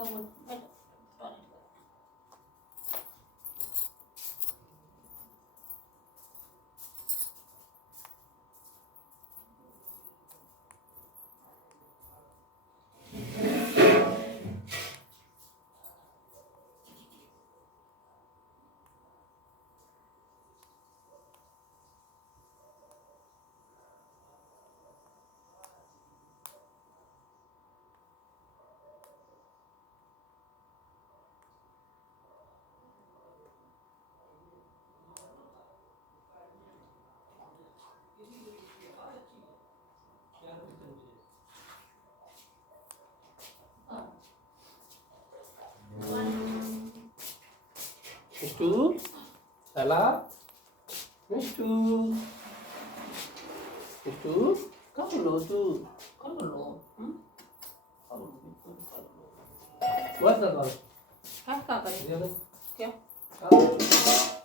बघ मिष्टू चला मिष्टू मिष्टू का बोलो तू का बोलो बस ना काय का करे क्या क्या